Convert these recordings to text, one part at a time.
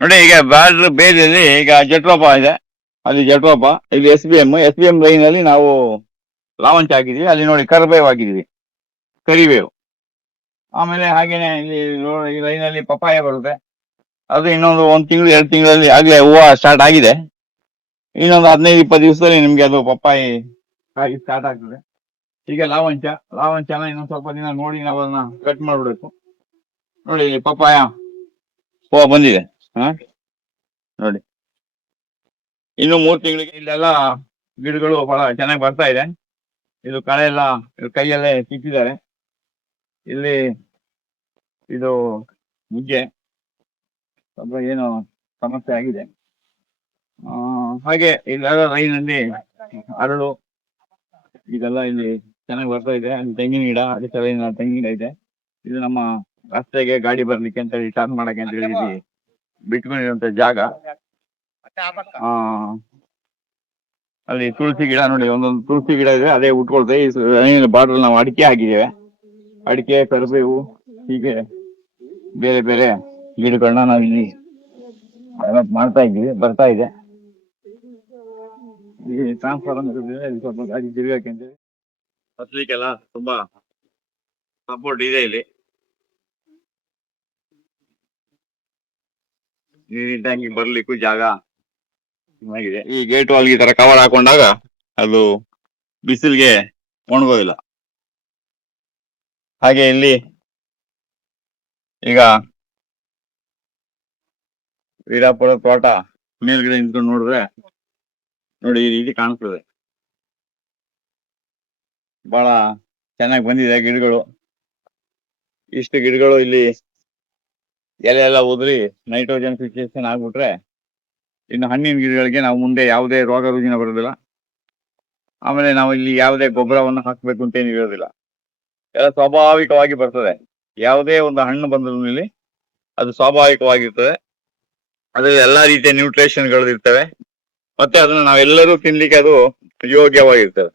ನೋಡಿ ಈಗ ಬಾರ್ಡ್ರ್ ಬೇದಲ್ಲಿ ಈಗ ಜಟ್ರೋಪ ಇದೆ, ಅಲ್ಲಿ ಜಟ್ರೋಪ, ಇಲ್ಲಿ ಎಸ್ ಬಿ ಎಂ ಲೈನ್ ಅಲ್ಲಿ ನಾವು ಲಾವಂಚ ಹಾಕಿದೀವಿ. ಅಲ್ಲಿ ನೋಡಿ ಕರಿಬೇವು ಹಾಕಿದೀವಿ, ಕರಿಬೇವು. ಆಮೇಲೆ ಹಾಗೇನೆ ಇಲ್ಲಿ ಈ ಲೈನ್ ಅಲ್ಲಿ ಪಪ್ಪಾಯ ಬರುತ್ತೆ. ಅದು ಇನ್ನೊಂದು 1 ತಿಂಗಳು 2 ತಿಂಗಳಲ್ಲಿ ಆಗ್ಲೇ ಹೂವು ಸ್ಟಾರ್ಟ್ ಆಗಿದೆ. ಇನ್ನೊಂದು 15-20 ದಿವಸದಲ್ಲಿ ನಿಮ್ಗೆ ಅದು ಪಪ್ಪಾಯಿ ಕಾಯಿ ಸ್ಟಾರ್ಟ್ ಆಗ್ತದೆ. ಈಗ ಲಾವಂಚನ ಇನ್ನೊಂದು ಸ್ವಲ್ಪ ದಿನ ನೋಡಿ ನಾವು ಅದನ್ನ ಕಟ್ ಮಾಡ್ಬಿಡ್ಬೇಕು. ನೋಡಿ ಇಲ್ಲಿ ಪಪ್ಪಾಯ ಹೂವು ಬಂದಿದೆ. ಹಾ ನೋಡಿ, ಇನ್ನು 3 ತಿಂಗಳಿಗೆ ಇಲ್ಲೆಲ್ಲ ಗಿಡಗಳು ಬಹಳ ಚೆನ್ನಾಗಿ ಬರ್ತಾ ಇದೆ. ಇದು ಕಳೆ ಎಲ್ಲ ಕೈಯಲ್ಲೇ ಕಿತ್ತಿದ್ದಾರೆ. ಇಲ್ಲಿ ಇದು ಮುಗ್ಗೆ ಸ್ವಲ್ಪ ಏನು ಸಮಸ್ಯೆ ಆಗಿದೆ. ಹಾಗೆ ಇಲ್ಲೆಲ್ಲ ಲೈನಲ್ಲಿ ಅರಳು ಇದೆಲ್ಲ ಇಲ್ಲಿ ಚೆನ್ನಾಗಿ ಬರ್ತಾ ಇದೆ. ಅಲ್ಲಿ ತೆಂಗಿನ ಗಿಡ, ಅದೇ ತೆಂಗಿನ ಗಿಡ ಇದೆ. ಇದು ನಮ್ಮ ರಸ್ತೆಗೆ ಗಾಡಿ ಬರ್ಲಿಕ್ಕೆ ಅಂತ ಹೇಳಿ, ಟರ್ನ್ ಮಾಡಕ್ಕೆ ಅಂತ ಹೇಳಿ ಇಲ್ಲಿ ಬಿಟ್ಕೊಂಡಿರುವಂತ ಜಾಗ. ಅಲ್ಲಿ ತುಳಸಿ ಗಿಡ ನೋಡಿ, ಒಂದೊಂದು ತುಳಸಿ ಗಿಡ ಇದೆ, ಅದೇ ಉಟ್ಕೊಳ್ತೇವೆ. ಈ ಬಾರ್ಡರ್ ನಾವು ಅಡಿಕೆ ಹಾಕಿದ್ದೇವೆ. ಅಡಿಕೆ, ಕರಿಬೇವು, ಹೀಗೆ ಬೇರೆ ಬೇರೆ ಗಿಡಗಳನ್ನ ನಾವು ಇಲ್ಲಿ ಮಾಡ್ತಾ ಇದ್ದೀವಿ. ಬರ್ತಾ ಇದೆ ಈ ಟ್ರಾನ್ಸ್ಫಾರ್ಮರ್, ಸ್ವಲ್ಪ ಗಾಡಿ ತಿರುಗಕ್ಕೆ ಅಂತೇಳಿ ಹತ್ಲಿಕ್ಕೆಲ್ಲ ತುಂಬಾ ಸಪೋರ್ಟ್ ಇದೆ. ಇಲ್ಲಿ ನೀರಿನ ಟ್ಯಾಂಕಿ ಬರ್ಲಿಕ್ಕೂ ಜಾಗ ಚೆನ್ನಾಗಿದೆ. ಈ ಗೇಟ್ ವಾಲ್ ಈ ತರ ಕವರ್ ಹಾಕೊಂಡಾಗ ಅದು ಬಿಸಿಲಿಗೆ ಒಣಗೋದಿಲ್ಲ. ಹಾಗೆ ಇಲ್ಲಿ ಈಗ ವೀರಾಪುರ ತೋಟ ಮೇಲ್ಗಡೆ ನಿಂತ್ಕೊಂಡು ನೋಡಿದ್ರೆ ನೋಡಿ ಈ ರೀತಿ ಕಾಣಿಸ್ತದೆ. ಬಹಳ ಚೆನ್ನಾಗಿ ಬಂದಿದೆ ಗಿಡಗಳು. ಇಷ್ಟು ಗಿಡಗಳು ಇಲ್ಲಿ ಎಲೆ ಎಲ್ಲ ಉದುರಿ ನೈಟ್ರೋಜನ್ ಫಿಕ್ಸೇಷನ್ ಆಗ್ಬಿಟ್ರೆ ಇನ್ನು ಹಣ್ಣಿನ ಗಿಡಗಳಿಗೆ ನಾವು ಮುಂದೆ ಯಾವುದೇ ರೋಗ ರುಜಿನ ಬರೋದಿಲ್ಲ. ಆಮೇಲೆ ನಾವು ಇಲ್ಲಿ ಯಾವುದೇ ಗೊಬ್ಬರವನ್ನು ಹಾಕ್ಬೇಕು ಅಂತ ಏನು ಇರೋದಿಲ್ಲ. ಎಲ್ಲ ಸ್ವಾಭಾವಿಕವಾಗಿ ಬರ್ತದೆ. ಯಾವುದೇ ಒಂದು ಹಣ್ಣು ಬಂದ್ರು ಇಲ್ಲಿ ಅದು ಸ್ವಾಭಾವಿಕವಾಗಿರ್ತದೆ. ಅದ್ರಲ್ಲಿ ಎಲ್ಲಾ ರೀತಿಯ ನ್ಯೂಟ್ರಿಷನ್ಗಳು ಇರ್ತವೆ. ಮತ್ತೆ ಅದನ್ನ ನಾವೆಲ್ಲರೂ ತಿನ್ಲಿಕ್ಕೆ ಅದು ಯೋಗ್ಯವಾಗಿರ್ತದೆ.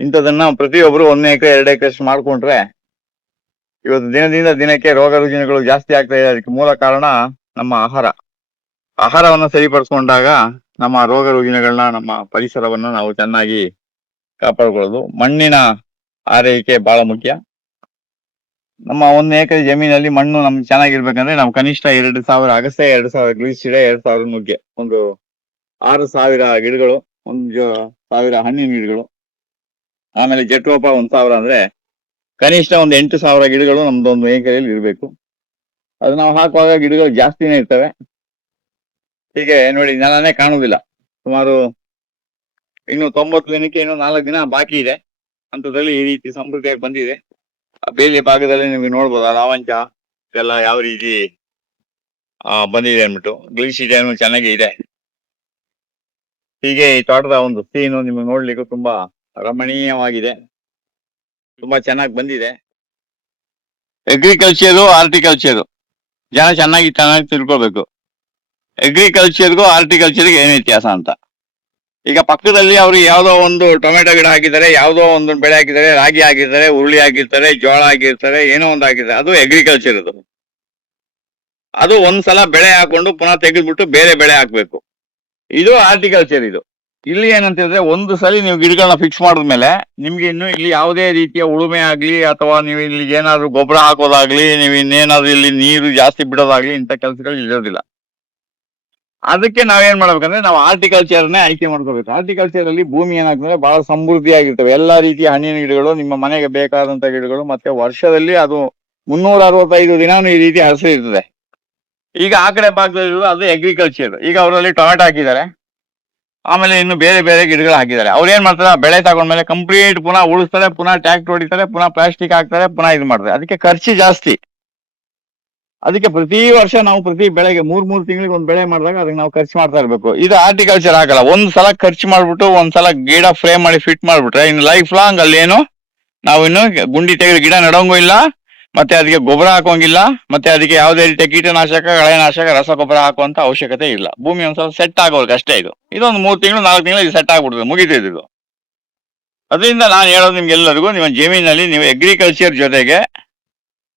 ಇಂಥದನ್ನ ಪ್ರತಿಯೊಬ್ಬರು 1 ಎಕರೆ 2 ಎಕರೆ ಮಾಡ್ಕೊಂಡ್ರೆ ಇವತ್ತು ದಿನದಿಂದ ದಿನಕ್ಕೆ ರೋಗ ರುಜಿನಗಳು ಜಾಸ್ತಿ ಆಗ್ತಾ ಇದೆ. ಅದಕ್ಕೆ ಮೂಲ ಕಾರಣ ನಮ್ಮ ಆಹಾರವನ್ನು ಸರಿಪಡಿಸ್ಕೊಂಡಾಗ ನಮ್ಮ ರೋಗ ರುಜಿನಗಳನ್ನ, ನಮ್ಮ ಪರಿಸರವನ್ನ ನಾವು ಚೆನ್ನಾಗಿ ಕಾಪಾಡ್ಕೊಳ್ಳೋದು. ಮಣ್ಣಿನ ಆರೈಕೆ ಬಹಳ ಮುಖ್ಯ. ನಮ್ಮ 1 ಎಕರೆ ಜಮೀನಲ್ಲಿ ಮಣ್ಣು ನಮ್ಗೆ ಚೆನ್ನಾಗಿರ್ಬೇಕಂದ್ರೆ ನಾವು ಕನಿಷ್ಠ 2,000 ಅಗಸೆ, 2,000 ಗ್ಲೀಸಿಡ, 2,000 ನುಗ್ಗೆ, ಒಂದು 6,000 ಗಿಡಗಳು, 1,000 ಹಣ್ಣಿನ ಗಿಡಗಳು, ಆಮೇಲೆ ಜಟ್ರೋಪ 1,000 ಅಂದ್ರೆ ಕನಿಷ್ಠ ಒಂದು 8,000 ಗಿಡಗಳು ನಮ್ದು 1 ಎಕರೆಯಲ್ಲಿ ಇರಬೇಕು. ಅದು ನಾವು ಹಾಕುವಾಗ ಗಿಡಗಳು ಜಾಸ್ತಿನೇ ಇರ್ತವೆ. ಹೀಗೆ ನೋಡಿ, ನೆಲನೇ ಕಾಣುವುದಿಲ್ಲ. ಸುಮಾರು ಇನ್ನು 90 ದಿನಕ್ಕೆ ಇನ್ನು 4 ದಿನ ಬಾಕಿ ಇದೆ. ಅಂತದ್ರಲ್ಲಿ ಈ ರೀತಿ ಸಮೃದ್ಧಿಯಾಗಿ ಬಂದಿದೆ. ಬೇಲಿ ಭಾಗದಲ್ಲಿ ನಿಮ್ಗೆ ನೋಡ್ಬೋದು ಆ ಲಾವಂಚ ಇದೆಲ್ಲ ಯಾವ ರೀತಿ ಬಂದಿದೆ ಅಂದ್ಬಿಟ್ಟು. ಗ್ಲೀಸಿಡಿಯನು ಚೆನ್ನಾಗಿ ಇದೆ. ಹೀಗೆ ಈ ತೋಟದ ಒಂದು ಸೀನು ನಿಮ್ಗೆ ನೋಡ್ಲಿಕ್ಕೂ ತುಂಬಾ ರಮಣೀಯವಾಗಿದೆ. ತುಂಬಾ ಚೆನ್ನಾಗಿ ಬಂದಿದೆ. ಅಗ್ರಿಕಲ್ಚರು, ಹಾರ್ಟಿಕಲ್ಚರು ಜನ ಚೆನ್ನಾಗಿ ತಿಳ್ಕೊಳ್ಬೇಕು. ಅಗ್ರಿಕಲ್ಚರ್ಗೂ ಹಾರ್ಟಿಕಲ್ಚರ್ಗೆ ಏನು ವ್ಯತ್ಯಾಸ ಅಂತ. ಈಗ ಪಕ್ಕದಲ್ಲಿ ಅವರು ಯಾವ್ದೋ ಒಂದು ಟೊಮೆಟೊ ಗಿಡ ಹಾಕಿದ್ದಾರೆ, ಯಾವ್ದೋ ಒಂದು ಬೆಳೆ ಹಾಕಿದ್ದಾರೆ, ರಾಗಿ ಹಾಕಿರ್ತಾರೆ, ಹುರುಳಿ ಹಾಕಿರ್ತಾರೆ, ಜೋಳ ಹಾಕಿರ್ತಾರೆ, ಏನೋ ಒಂದು ಹಾಕಿದ್ದಾರೆ. ಅದು ಅಗ್ರಿಕಲ್ಚರ್. ಅದು ಒಂದ್ಸಲ ಬೆಳೆ ಹಾಕೊಂಡು ಪುನಃ ತೆಗೆದ್ಬಿಟ್ಟು ಬೇರೆ ಬೆಳೆ ಹಾಕ್ಬೇಕು. ಇದು ಹಾರ್ಟಿಕಲ್ಚರ್. ಇಲ್ಲಿ ಏನಂತ ಹೇಳಿದ್ರೆ, ಒಂದು ಸಲ ನೀವು ಗಿಡಗಳನ್ನ ಫಿಕ್ಸ್ ಮಾಡಿದ್ಮೇಲೆ ನಿಮ್ಗೆ ಇನ್ನು ಇಲ್ಲಿ ಯಾವುದೇ ರೀತಿಯ ಉಳುಮೆ ಆಗ್ಲಿ, ಅಥವಾ ನೀವು ಇಲ್ಲಿ ಏನಾದ್ರು ಗೊಬ್ಬರ ಹಾಕೋದಾಗ್ಲಿ, ನೀವು ಇನ್ನೇನಾದ್ರೂ ಇಲ್ಲಿ ನೀರು ಜಾಸ್ತಿ ಬಿಡೋದಾಗ್ಲಿ, ಇಂಥ ಕೆಲಸಗಳು ಇರೋದಿಲ್ಲ. ಅದಕ್ಕೆ ನಾವೇನ್ ಮಾಡ್ಬೇಕಂದ್ರೆ ನಾವು ಹಾರ್ಟಿಕಲ್ಚರ್ನೇ ಆಯ್ಕೆ ಮಾಡ್ಕೋಬೇಕು. ಹಾರ್ಟಿಕಲ್ಚರ್ ಅಲ್ಲಿ ಭೂಮಿ ಏನಾಗ್ತದೆ, ಬಹಳ ಸಮೃದ್ಧಿಯಾಗಿರ್ತವೆ. ಎಲ್ಲಾ ರೀತಿಯ ಹಣ್ಣಿನ ಗಿಡಗಳು, ನಿಮ್ಮ ಮನೆಗೆ ಬೇಕಾದಂತ ಗಿಡಗಳು, ಮತ್ತೆ ವರ್ಷದಲ್ಲಿ ಅದು 365 ದಿನಾನು ಈ ರೀತಿ ಹಸಿರು ಇರ್ತದೆ. ಈಗ ಆ ಕಡೆ ಭಾಗದಲ್ಲಿ ಅದು ಅಗ್ರಿಕಲ್ಚರ್. ಈಗ ಅವರಲ್ಲಿ ಟೊಮೆಟೊ ಹಾಕಿದ್ದಾರೆ, ಆಮೇಲೆ ಇನ್ನು ಬೇರೆ ಬೇರೆ ಗಿಡಗಳು ಹಾಕಿದ್ದಾರೆ. ಅವ್ರು ಏನ್ ಮಾಡ್ತಾರೆ, ಬೆಳೆ ತಗೊಂಡ್ಮೇಲೆ ಕಂಪ್ಲೀಟ್ ಪುನಃ ಉಳಿಸ್ತಾರೆ, ಪುನಃ ಟ್ಯಾಕ್ಟರ್ ಹೊಡಿತಾರೆ, ಪುನಃ ಪ್ಲಾಸ್ಟಿಕ್ ಹಾಕ್ತಾರೆ, ಪುನಃ ಇದು ಮಾಡ್ತಾರೆ. ಅದಕ್ಕೆ ಖರ್ಚು ಜಾಸ್ತಿ. ಅದಕ್ಕೆ ಪ್ರತಿ ವರ್ಷ ನಾವು ಪ್ರತಿ ಬೆಳೆಗೆ 3 ತಿಂಗಳಿಗೆ ಒಂದು ಬೆಳೆ ಮಾಡಿದಾಗ ಅದಕ್ಕೆ ನಾವು ಖರ್ಚು ಮಾಡ್ತಾ ಇರ್ಬೇಕು. ಇದು ಹಾರ್ಟಿಕಲ್ಚರ್ ಆಗಲ್ಲ. ಒಂದ್ಸಲ ಖರ್ಚು ಮಾಡ್ಬಿಟ್ಟು ಒಂದ್ಸಲ ಗಿಡ ಫ್ರೇಮ್ ಮಾಡಿ ಫಿಟ್ ಮಾಡ್ಬಿಟ್ರೆ ಇನ್ನು ಲೈಫ್ ಲಾಂಗ್ ಅಲ್ಲಿ ಏನು ನಾವು ಇನ್ನು ಗುಂಡಿ ತೆಗೆದು ಗಿಡ ನೆಡೋಂಗೂ ಇಲ್ಲ, ಮತ್ತೆ ಅದಕ್ಕೆ ಗೊಬ್ಬರ ಹಾಕೋಂಗಿಲ್ಲ, ಮತ್ತೆ ಅದಕ್ಕೆ ಯಾವುದೇ ರೀತಿಯ ಕೀಟನಾಶಕ, ಕಳೆನಾಶಕ, ರಸಗೊಬ್ಬರ ಹಾಕುವಂತ ಅವಶ್ಯಕತೆ ಇಲ್ಲ. ಭೂಮಿ ಒಂದ್ಸಲ ಸೆಟ್ ಆಗೋರ್ಗೆ ಅಷ್ಟೇ. ಇದೊಂದು 3 ತಿಂಗಳು 4 ತಿಂಗಳು ಇದು ಸೆಟ್ ಆಗ್ಬಿಡ್ತದೆ, ಮುಗಿತಿದ್ದು. ಅದರಿಂದ ನಾನು ಹೇಳೋದು ನಿಮ್ಗೆಲ್ಲರಿಗೂ, ನಿಮ್ಮ ಜಮೀನಲ್ಲಿ ನೀವು ಅಗ್ರಿಕಲ್ಚರ್ ಜೊತೆಗೆ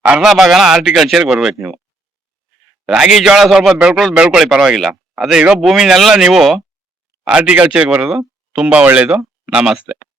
ಅರ್ಧ ಭಾಗನ ಹಾರ್ಟಿಕಲ್ಚರ್ಗೆ ಬರ್ಬೇಕು. ನೀವು ರಾಗಿ ಜೋಳ ಸ್ವಲ್ಪ ಬೆಳ್ಕೊಳ್ಳಿ ಪರವಾಗಿಲ್ಲ. ಅದೇ ಇರೋ ಭೂಮಿನೆಲ್ಲ ನೀವು ಹಾರ್ಟಿಕಲ್ಚರ್ಗೆ ಬರೋದು ತುಂಬಾ ಒಳ್ಳೇದು. ನಮಸ್ತೆ.